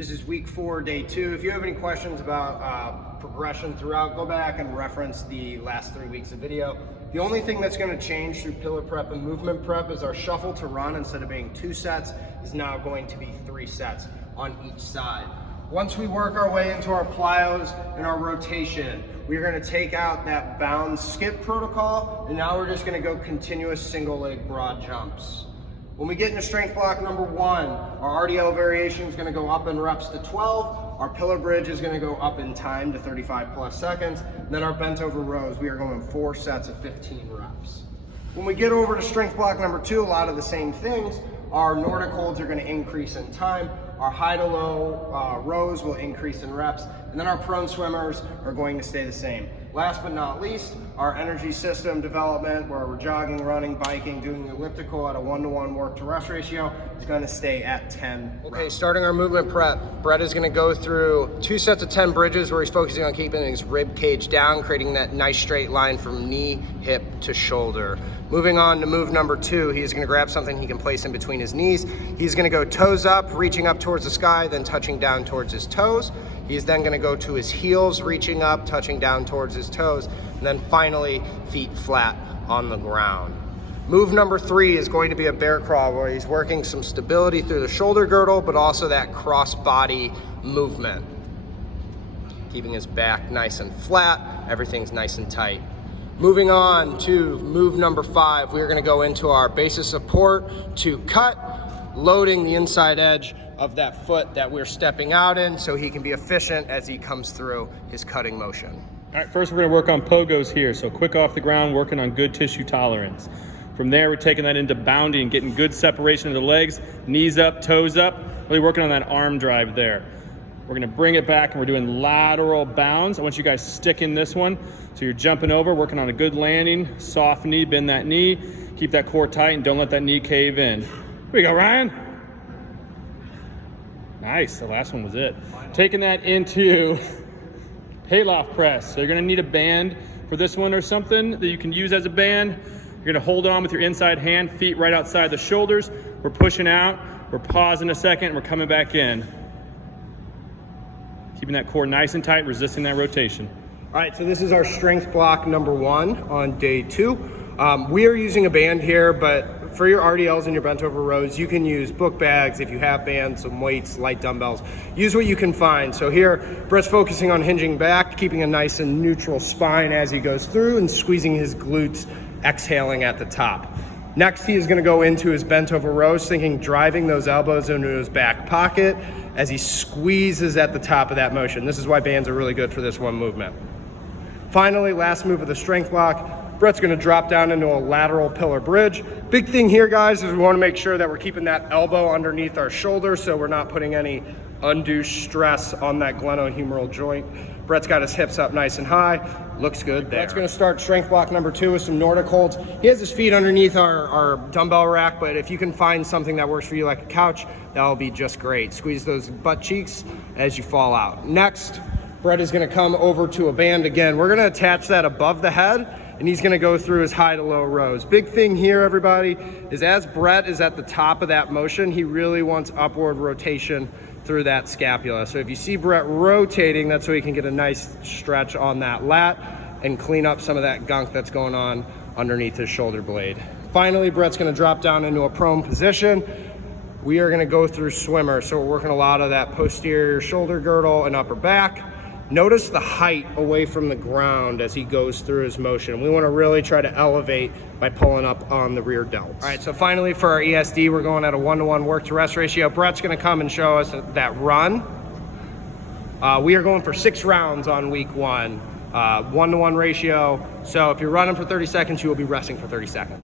This is week 4, day 2. If you have any questions about progression throughout, go back and reference the last 3 weeks of video. The only thing that's going to change through pillar prep and movement prep is our shuffle to run, instead of being 2 sets, is now going to be 3 sets on each side. Once we work our way into our plyos and our rotation, we're going to take out that bound skip protocol, and now we're just going to go continuous single leg broad jumps. When we get into strength block number 1, our RDL variation is going to go up in reps to 12. Our pillar bridge is going to go up in time to 35 plus seconds. And then our bent over rows, we are going 4 sets of 15 reps. When we get over to strength block number 2, a lot of the same things. Our Nordic holds are going to increase in time. Our high to low rows will increase in reps. And then our prone swimmers are going to stay the same. Last but not least, our energy system development, where we're jogging, running, biking, doing the elliptical at a 1-to-1 work to rest ratio, is going to stay at 10 reps. Okay, starting our movement prep, Brett is going to go through 2 sets of 10 bridges where he's focusing on keeping his rib cage down, creating that nice straight line from knee, hip to shoulder. Moving on to move number 2, he's going to grab something he can place in between his knees. He's going to go toes up, reaching up towards the sky, then touching down towards his toes. He's then going to go to his heels, reaching up, touching down towards his toes, and then finally feet flat on the ground. Move number 3 is going to be a bear crawl, where he's working some stability through the shoulder girdle, but also that cross body movement. Keeping his back nice and flat, everything's nice and tight. Moving on to move number 5, we're going to go into our base of support to cut, loading the inside edge of that foot that we're stepping out in, so he can be efficient as he comes through his cutting motion. All right, first we're gonna work on Pogos here. So quick off the ground, working on good tissue tolerance. From there, we're taking that into bounding, getting good separation of the legs, knees up, toes up, really working on that arm drive there. We're gonna bring it back and we're doing lateral bounds. I want you guys stick in this one. So you're jumping over, working on a good landing, soft knee, bend that knee, keep that core tight and don't let that knee cave in. Here we go, Ryan. Nice, the last one was it. Taking that into Pallof Press. So you're gonna need a band for this one or something that you can use as a band. You're gonna hold on with your inside hand, feet right outside the shoulders. We're pushing out, we're pausing a second, and we're coming back in. Keeping that core nice and tight, resisting that rotation. All right, so this is our strength block number 1 on day 2. We are using a band here, but for your RDLs and your bent over rows, you can use book bags if you have bands, some weights, light dumbbells. Use what you can find. So here, Brett's focusing on hinging back, keeping a nice and neutral spine as he goes through, and squeezing his glutes, exhaling at the top. Next, he is going to go into his bent over rows, thinking driving those elbows into his back pocket as he squeezes at the top of that motion. This is why bands are really good for this one movement. Finally, last move of the strength block, Brett's gonna drop down into a lateral pillar bridge. Big thing here, guys, is we wanna make sure that we're keeping that elbow underneath our shoulder so we're not putting any undue stress on that glenohumeral joint. Brett's got his hips up nice and high. Looks good there. Brett's gonna start strength block number 2 with some Nordic holds. He has his feet underneath our dumbbell rack, but if you can find something that works for you like a couch, that'll be just great. Squeeze those butt cheeks as you fall out. Next, Brett is gonna come over to a band again. We're gonna attach that above the head, and he's gonna go through his high to low rows. Big thing here, everybody, is as Brett is at the top of that motion, he really wants upward rotation through that scapula. So if you see Brett rotating, that's so he can get a nice stretch on that lat and clean up some of that gunk that's going on underneath his shoulder blade. Finally, Brett's gonna drop down into a prone position. We are gonna go through swimmer. So we're working a lot of that posterior shoulder girdle and upper back. Notice the height away from the ground as he goes through his motion. We want to really try to elevate by pulling up on the rear delts. All right, so finally for our ESD, we're going at a 1-to-1 work to rest ratio. Brett's going to come and show us that run. We are going for 6 rounds on week 1, 1-to-1 ratio. So if you're running for 30 seconds, you will be resting for 30 seconds.